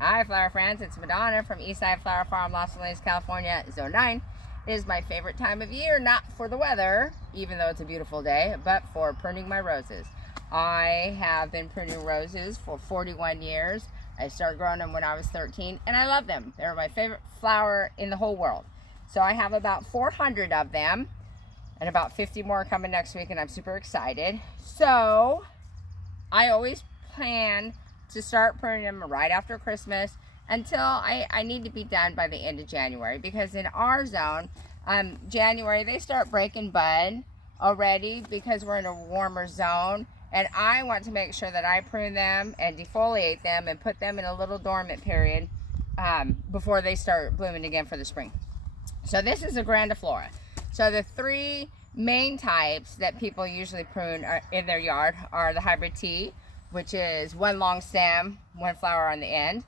Hi flower friends, it's Madonna from Eastside Flower Farm, Los Angeles, California, Zone 9. It is my favorite time of year, not for the weather, even though it's a beautiful day, but for pruning my roses. I have been pruning roses for 41 years. I started growing them when I was 13, and I love them. They're my favorite flower in the whole world. So I have about 400 of them, and about 50 more coming next week, and I'm super excited. So I always plan to start pruning them right after Christmas until I need to be done by the end of January, because in our zone, January, they start breaking bud already because we're in a warmer zone, and I want to make sure that I prune them and defoliate them and put them in a little dormant period before they start blooming again for the spring. So this is a grandiflora. So the three main types that people usually prune in their yard are the hybrid tea, which is one long stem, one flower on the end.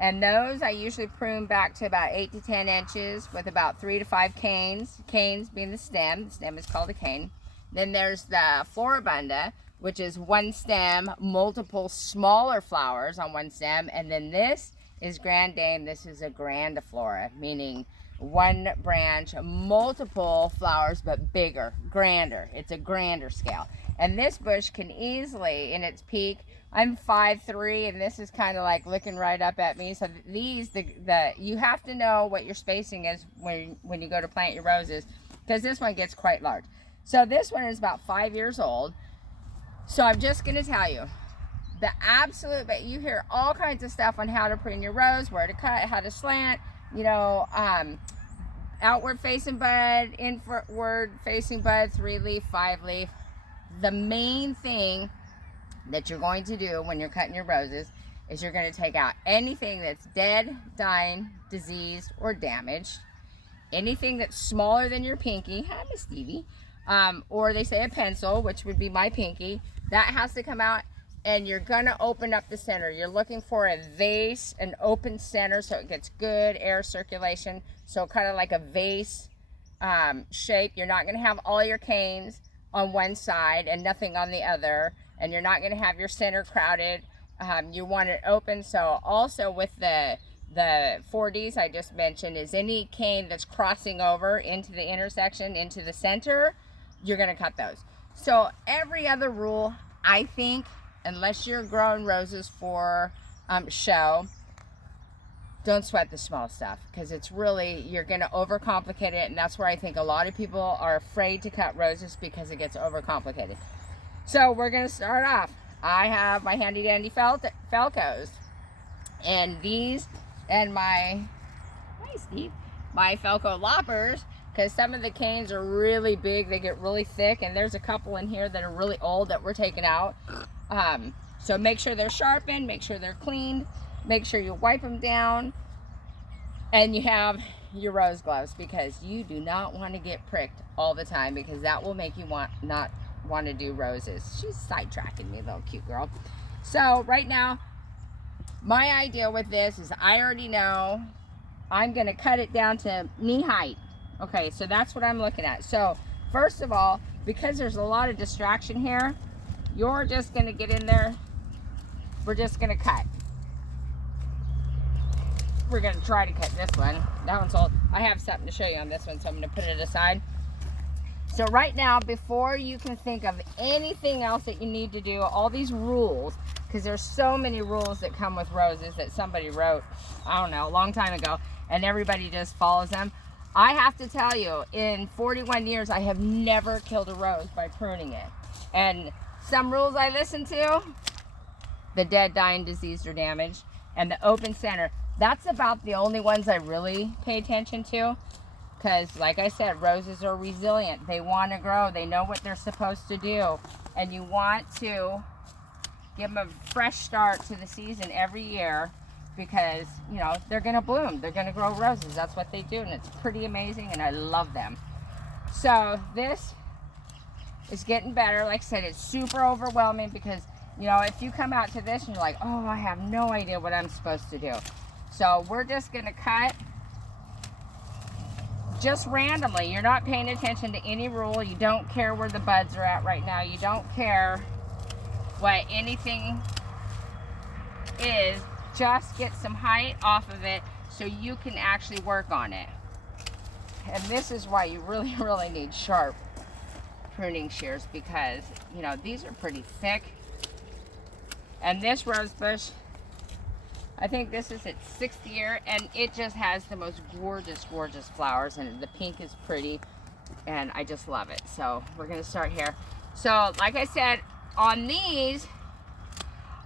And those I usually prune back to about 8 to 10 inches with about 3 to 5 canes. Canes being the stem. The stem is called a cane. Then there's the floribunda, which is one stem, multiple smaller flowers on one stem. And then this is grand dame. This is a grandiflora, meaning one branch, multiple flowers, but bigger, grander. It's a grander scale. And this bush can easily, in its peak, I'm 5'3", and this is kind of like looking right up at me. So these, you have to know what your spacing is when you go to plant your roses, because this one gets quite large. So this one is about 5 years old. So I'm just going to tell you, the absolute, but you hear all kinds of stuff on how to prune your rose, where to cut, how to slant, you know, outward facing bud, inward facing bud, 3-leaf, 5-leaf. The main thing that you're going to do when you're cutting your roses is you're going to take out anything that's dead, dying, diseased, or damaged. Anything that's smaller than your pinky, hi Miss Stevie, or they say a pencil, which would be my pinky, that has to come out. And you're going to open up the center. You're looking for a vase, an open center, so it gets good air circulation. So kind of like a vase shape. You're not going to have all your canes on one side and nothing on the other. And you're not going to have your center crowded. You want it open. So also with the 4Ds I just mentioned, is any cane that's crossing over into the intersection, into the center, you're going to cut those. So every other rule, I think, unless you're growing roses for show, don't sweat the small stuff, because it's really, you're going to overcomplicate it, and that's where I think a lot of people are afraid to cut roses, because it gets overcomplicated. So we're going to start off. I have my handy dandy Felcos, and these, and my, hi Steve, my Felco loppers, because some of the canes are really big, they get really thick, and there's a couple in here that are really old that we're taking out. So make sure they're sharpened, make sure they're cleaned, make sure you wipe them down, and you have your rose gloves, because you do not want to get pricked all the time, because that will make you not want to do roses. She's sidetracking me, little cute girl. So right now, my idea with this is I already know I'm going to cut it down to knee height. Okay, so that's what I'm looking at. So first of all, because there's a lot of distraction here, you're just going to get in there. We're just going to cut. We're going to try to cut this one. That one's old. I have something to show you on this one, so I'm going to put it aside. So right now, before you can think of anything else that you need to do, all these rules, because there's so many rules that come with roses that somebody wrote, I don't know, a long time ago, and everybody just follows them. I have to tell you, in 41 years, I have never killed a rose by pruning it. And some rules I listen to, the dead, dying, diseased, or damaged, and the open center. That's about the only ones I really pay attention to, because like I said, roses are resilient. They want to grow. They know what they're supposed to do. And you want to give them a fresh start to the season every year, because, you know, they're going to bloom. They're going to grow roses. That's what they do, and it's pretty amazing, and I love them. So this is getting better. Like I said, it's super overwhelming, because, you know, if you come out to this and you're like, oh, I have no idea what I'm supposed to do. So we're just going to cut just randomly. You're not paying attention to any rule. You don't care where the buds are at right now. You don't care what anything is. just get some height off of it so you can actually work on it. And this is why you really, really need sharp pruning shears, because, you know, these are pretty thick. And this rose bush, I think this is its 6th year, and it just has the most gorgeous, gorgeous flowers, and the pink is pretty, and I just love it. So we're gonna start here. So like I said, on these,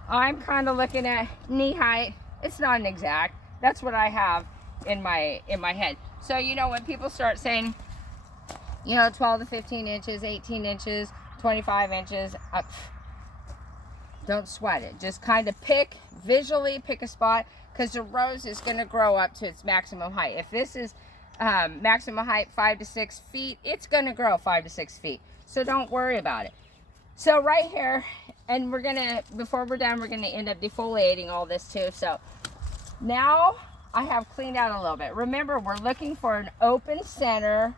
I'm kind of looking at knee height. It's not an exact. That's what I have in my head. So, you know, when people start saying, you know, 12 to 15 inches, 18 inches, 25 inches, don't sweat it. Just kind of visually pick a spot, because the rose is going to grow up to its maximum height. If this is maximum height 5 to 6 feet, it's going to grow 5 to 6 feet. So don't worry about it. So right here, and we're gonna, before we're done, we're gonna end up defoliating all this too. So now I have cleaned out a little bit. Remember, we're looking for an open center,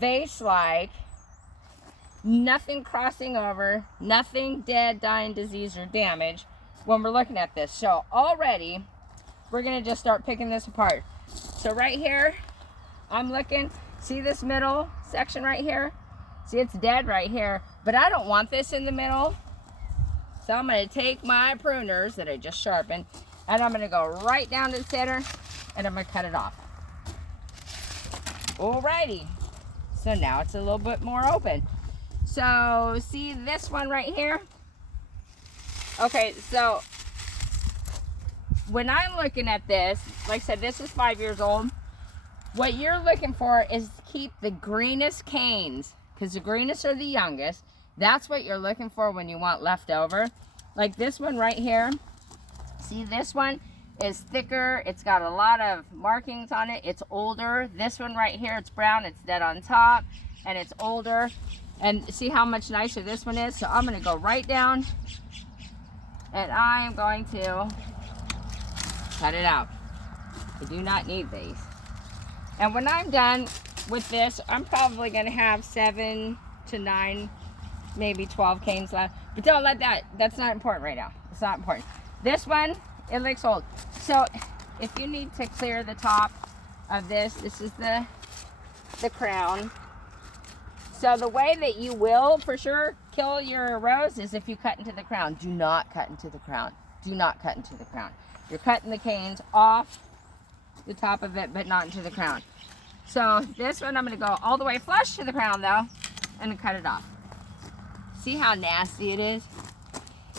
vase-like, nothing crossing over, nothing dead, dying, disease, or damage when we're looking at this. So already, we're gonna just start picking this apart. So right here, I'm looking, see this middle section right here? See, it's dead right here, but I don't want this in the middle. So I'm gonna take my pruners that I just sharpened, and I'm gonna go right down to the center, and I'm gonna cut it off. Alrighty, so now it's a little bit more open. So see this one right here? Okay, so when I'm looking at this, like I said, this is 5 years old. What you're looking for is to keep the greenest canes, because the greenest are the youngest. That's what you're looking for when you want leftover. Like this one right here. See, this one is thicker. It's got a lot of markings on it. It's older. This one right here, it's brown. It's dead on top, and it's older. And see how much nicer this one is? So I'm going to go right down, and I am going to cut it out. I do not need these. And when I'm done with this, I'm probably going to have 7 to 9, maybe 12 canes left. But don't let that's not important right now. It's not important. This one, it looks old. So if you need to clear the top of this is the crown. So the way that you will for sure kill your rose is if you cut into the crown. Do not cut into the crown. Do not cut into the crown. You're cutting the canes off the top of it, but not into the crown. So this one, I'm going to go all the way flush to the crown though, and cut it off. See how nasty it is?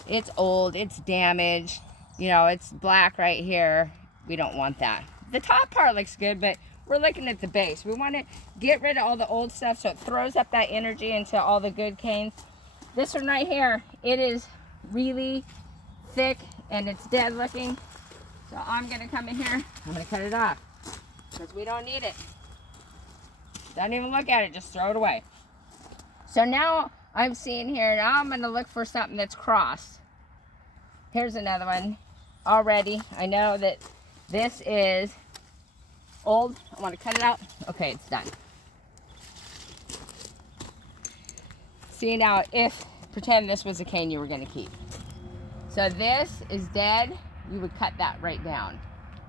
It's old, it's damaged, you know, it's black right here. We don't want that. The top part looks good, but we're looking at the base. We want to get rid of all the old stuff so it throws up that energy into all the good canes. This one right here, it is really thick and it's dead looking. So I'm going to come in here, I'm going to cut it off because we don't need it. Don't even look at it, just throw it away. So now I'm seeing here, now I'm going to look for something that's crossed. Here's another one already. I know that this is old. I want to cut it out. Okay, it's done. See now, pretend this was a cane you were going to keep. So this is dead. You would cut that right down.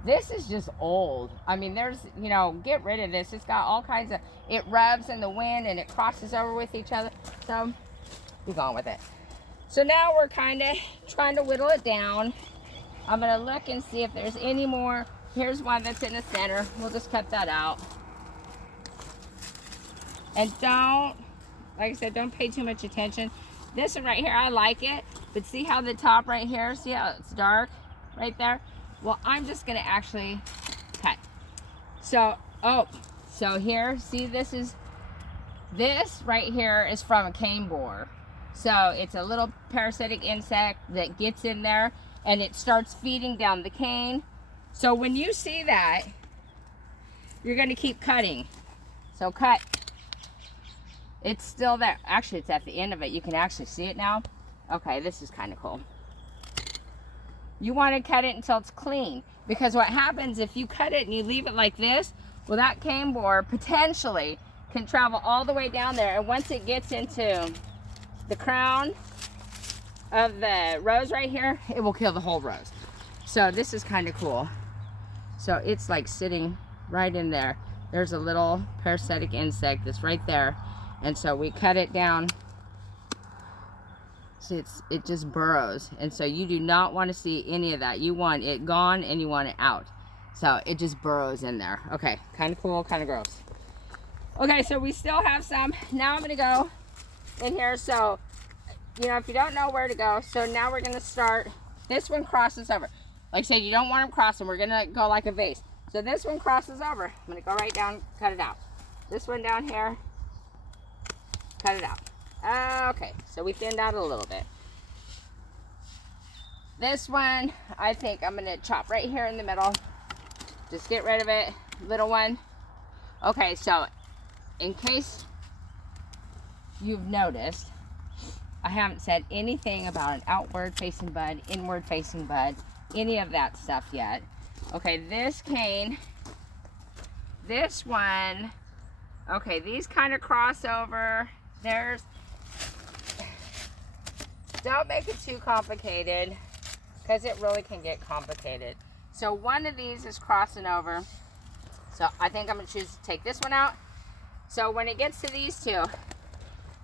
This is just old. I mean, there's, you know, get rid of this. It's got all kinds of, it rubs in the wind and it crosses over with each other. So, be gone with it. So now we're kind of trying to whittle it down. I'm going to look and see if there's any more. Here's one that's in the center. We'll just cut that out. And don't, like I said, don't pay too much attention. This one right here, I like it. But see how the top right here, see how it's dark right there? Well, I'm just going to actually cut. So, so here, see this right here is from a cane borer. So it's a little parasitic insect that gets in there and it starts feeding down the cane. So when you see that, you're going to keep cutting. So cut. It's still there. Actually, it's at the end of it. You can actually see it now. Okay, this is kind of cool. You want to cut it until it's clean, because what happens if you cut it and you leave it like this, well, that cane borer potentially can travel all the way down there, and once it gets into the crown of the rose right here, it will kill the whole rose. So this is kind of cool. So it's like sitting right in there. There's a little parasitic insect that's right there. And so we cut it down. See, it just burrows. And so you do not want to see any of that. You want it gone and you want it out. So it just burrows in there. Okay, kind of cool, kind of gross. Okay, so we still have some. Now I'm going to go in here. So, you know, if you don't know where to go, so now we're going to start. This one crosses over. Like I said, you don't want them crossing. We're going to go like a vase. So this one crosses over. I'm going to go right down, cut it out. This one down here, cut it out. Okay, so we thinned out a little bit. This one, I think I'm going to chop right here in the middle. Just get rid of it. Little one. Okay, so in case you've noticed, I haven't said anything about an outward facing bud, inward facing bud, any of that stuff yet. Okay, this cane, this one, okay, these kind of cross over. Don't make it too complicated, because it really can get complicated. So one of these is crossing over. So I think I'm going to choose to take this one out. So when it gets to these two,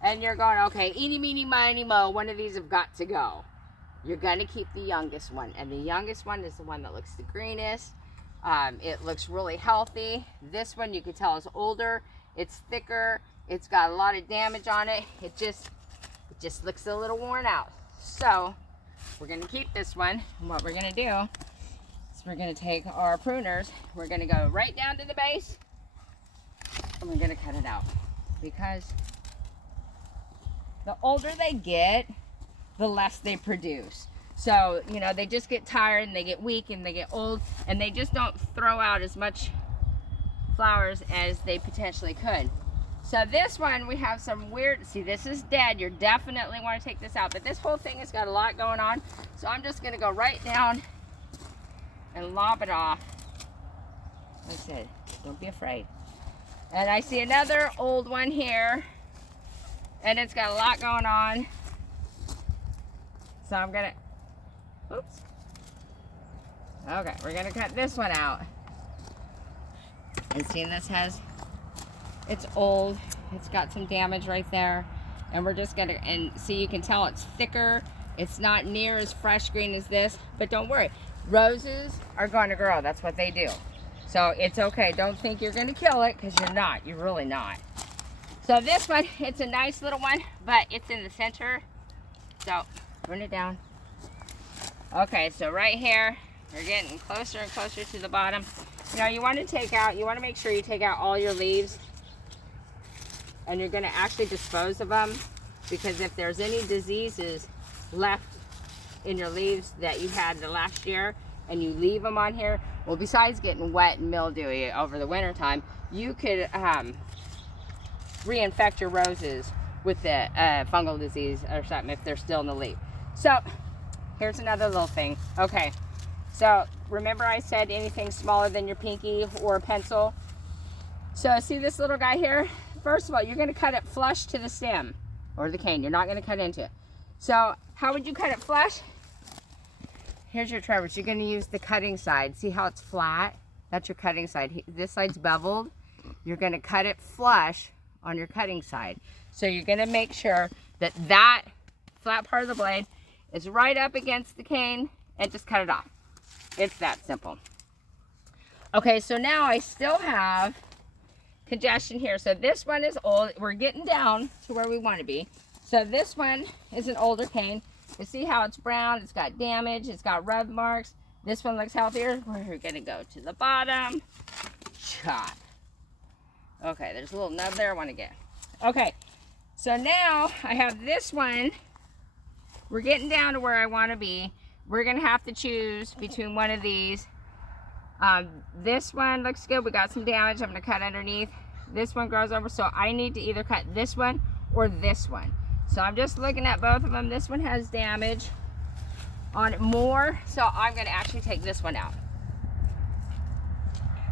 and you're going, okay, eeny, meeny, miny, mo, one of these have got to go. You're going to keep the youngest one. And the youngest one is the one that looks the greenest. It looks really healthy. This one you can tell is older. It's thicker. It's got a lot of damage on it. It just looks a little worn out. So we're going to keep this one. And what we're going to do is we're going to take our pruners. We're going to go right down to the base. And we're going to cut it out. Because the older they get, the less they produce. So, you know, they just get tired and they get weak and they get old and they just don't throw out as much flowers as they potentially could. So this one, we have some weird, see, this is dead. You definitely want to take this out, but this whole thing has got a lot going on. So I'm just going to go right down and lob it off. Like I said, don't be afraid. And I see another old one here. And it's got a lot going on. So I'm gonna, oops. Okay, we're gonna cut this one out. And see, this has, it's old. It's got some damage right there. And we're just gonna, and see, you can tell it's thicker. It's not near as fresh green as this, but don't worry. Roses are gonna grow, that's what they do. So it's okay, don't think you're gonna kill it, because you're not, you're really not. So this one, it's a nice little one, but it's in the center. So, run it down. Okay, so right here, we're getting closer and closer to the bottom. You know, you want to make sure you take out all your leaves. And you're going to actually dispose of them. Because if there's any diseases left in your leaves that you had the last year, and you leave them on here, well, besides getting wet and mildewy over the winter time, you could reinfect your roses with the fungal disease or something if they're still in the leaf. So here's another little thing. Okay, so remember I said anything smaller than your pinky or a pencil. So see this little guy here? First of all, you're going to cut it flush to the stem or the cane. You're not going to cut into it. So how would you cut it flush? Here's your Trevors. You're going to use the cutting side. See how it's flat? That's your cutting side. This side's beveled. You're going to cut it flush on your cutting side. So you're going to make sure that that flat part of the blade is right up against the cane and just cut it off. It's that simple. Okay, so now I still have congestion here. So this one is old. We're getting down to where we want to be. So this one is an older cane. You see how it's brown, it's got damage, it's got rub marks. This one looks healthier. We're going to go to the bottom. Chop. Okay, there's a little nub there I want to get. Okay, so now I have this one. We're getting down to where I want to be. We're going to have to choose between one of these. This one looks good. We got some damage. I'm going to cut underneath. This one grows over, so I need to either cut this one or this one. So I'm just looking at both of them. This one has damage on it more, so I'm going to actually take this one out.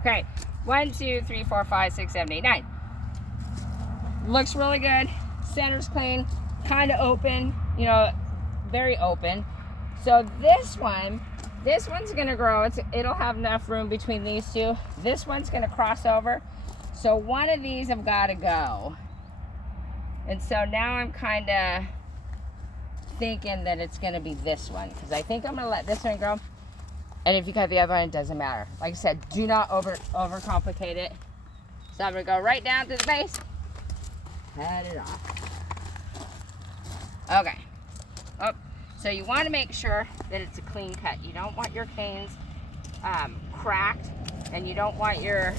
Okay, 1, 2, 3, 4, 5, 6, 7, 8, 9. Looks really good. Center's clean, kind of open, you know, very open. So this one, This one's gonna grow. It'll have enough room between these two. This one's gonna cross over. So one of these have gotta go. And so now I'm kinda thinking that it's gonna be this one, because I think I'm gonna let this one grow. And if you cut the other one, it doesn't matter. Like I said, do not overcomplicate it. So I'm gonna go right down to the base, cut it off. Okay. Oh, so you want to make sure that it's a clean cut. You don't want your canes cracked, and you don't want your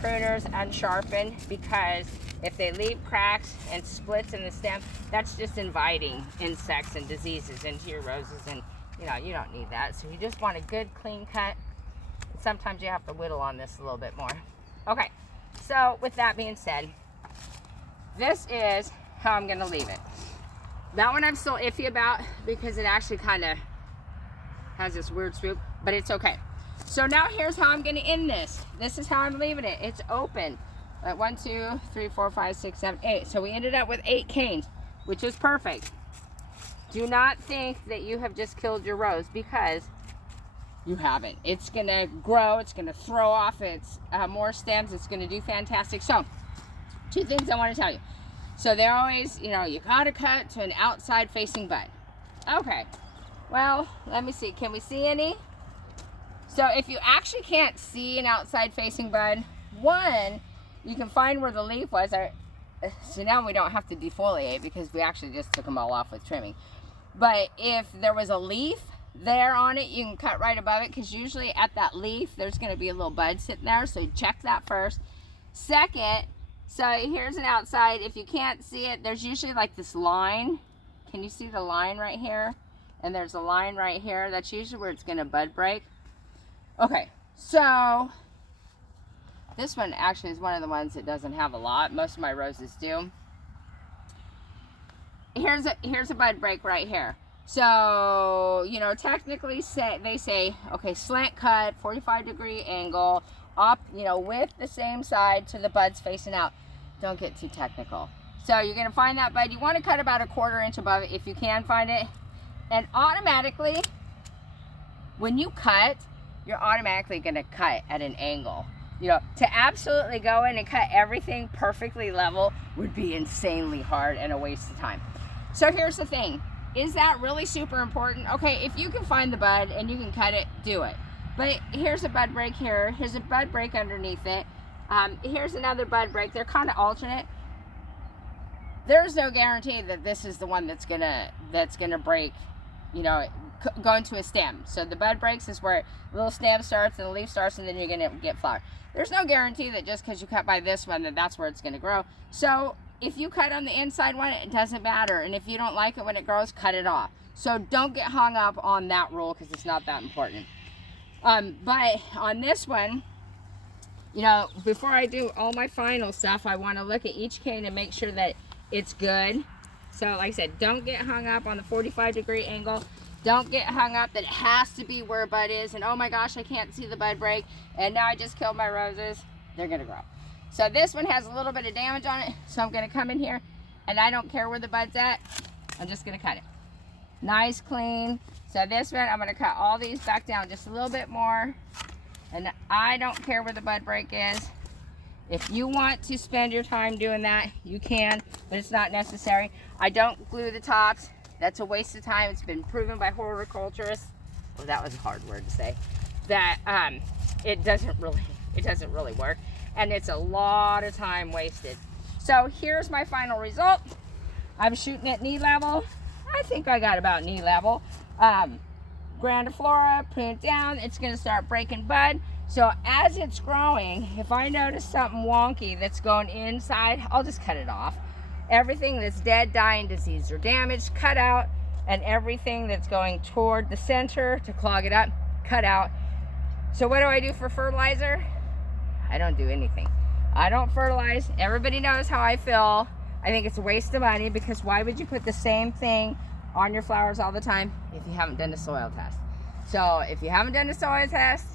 pruners unsharpened, because if they leave cracks and splits in the stem, that's just inviting insects and diseases into your roses, and you don't need that. So you just want a good clean cut. Sometimes you have to whittle on this a little bit more. Okay, so with that being said, this is how I'm gonna leave it. That one I'm still iffy about, because it actually kind of has this weird swoop, but it's okay. So now here's how I'm gonna end this. This is how I'm leaving it. It's open. 1, 2, 3, 4, 5, 6, 7, 8. So we ended up with 8 canes, which is perfect. Do not think that you have just killed your rose, because you haven't. It's gonna grow, it's gonna throw off its more stems, it's gonna do fantastic. So, 2 things I wanna tell you. So they're always, you gotta cut to an outside facing bud. Okay, well, let me see, can we see any? So if you actually can't see an outside facing bud, one, you can find where the leaf was. So now we don't have to defoliate, because we actually just took them all off with trimming. But if there was a leaf there on it, you can cut right above it, because usually at that leaf there's going to be a little bud sitting there, so check that first. Second, so here's an outside. If you can't see it, there's usually like this line. Can you see the line right here? And there's a line right here. That's usually where it's going to bud break. Okay, so this one actually is one of the ones that doesn't have a lot. Most of my roses do. Here's a bud break right here. So, technically they say, okay, slant cut, 45-degree angle, up, with the same side to the buds facing out. Don't get too technical. So you're gonna find that bud. You wanna cut about 1/4 inch above it if you can find it. And automatically, when you cut, you're automatically gonna cut at an angle. To absolutely go in and cut everything perfectly level would be insanely hard and a waste of time. So here's the thing. Is that really super important? Okay, if you can find the bud and you can cut it, do it. But here's a bud break here. Here's a bud break underneath it. Here's another bud break. They're kind of alternate. There's no guarantee that this is the one that's gonna break, go into a stem. So the bud breaks is where the little stem starts and the leaf starts, and then you're gonna get flower. There's no guarantee that just because you cut by this one, that's where it's gonna grow. So if you cut on the inside one, it doesn't matter. And if you don't like it when it grows, cut it off. So don't get hung up on that rule, because it's not that important. But on this one, before I do all my final stuff, I want to look at each cane and make sure that it's good. So like I said, don't get hung up on the 45-degree angle. Don't get hung up that it has to be where a bud is, and oh my gosh, I can't see the bud break, and now I just killed my roses. They're gonna grow. So this one has a little bit of damage on it, so I'm gonna come in here, and I don't care where the bud's at, I'm just gonna cut it. Nice, clean. So this one, I'm gonna cut all these back down just a little bit more, and I don't care where the bud break is. If you want to spend your time doing that, you can, but it's not necessary. I don't glue the tops. That's a waste of time. It's been proven by horticulturists, well, that was a hard word to say, that it doesn't really work, and it's a lot of time wasted. So here's my final result. I'm shooting at knee level. I think I got about knee level. Grandiflora, prune it down. It's going to start breaking bud. So as it's growing, if I notice something wonky that's going inside, I'll just cut it off. Everything that's dead, dying, diseased, or damaged, cut out. And everything that's going toward the center to clog it up, cut out. So what do I do for fertilizer? I don't do anything. I don't fertilize. Everybody knows how I feel. I think it's a waste of money, because why would you put the same thing on your flowers all the time if you haven't done a soil test? So if you haven't done a soil test,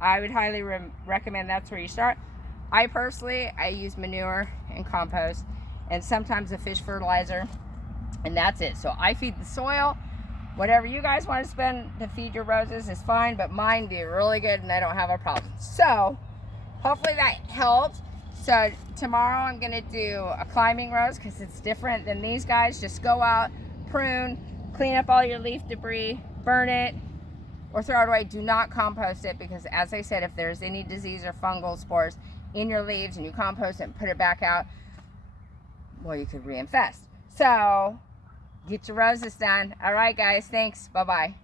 I would highly recommend that's where you start. I use manure and compost, and sometimes a fish fertilizer, and that's it. So I feed the soil, Whatever you guys want to spend to feed your roses is fine, but mine do really good and I don't have a problem. So hopefully that helped. So tomorrow I'm going to do a climbing rose because it's different than these guys. Just go out, prune, clean up all your leaf debris, burn it, or throw it away. Do not compost it because, as I said, if there's any disease or fungal spores in your leaves and you compost it and put it back out, well, you could reinfest. So get your roses done. All right, guys. Thanks. Bye-bye.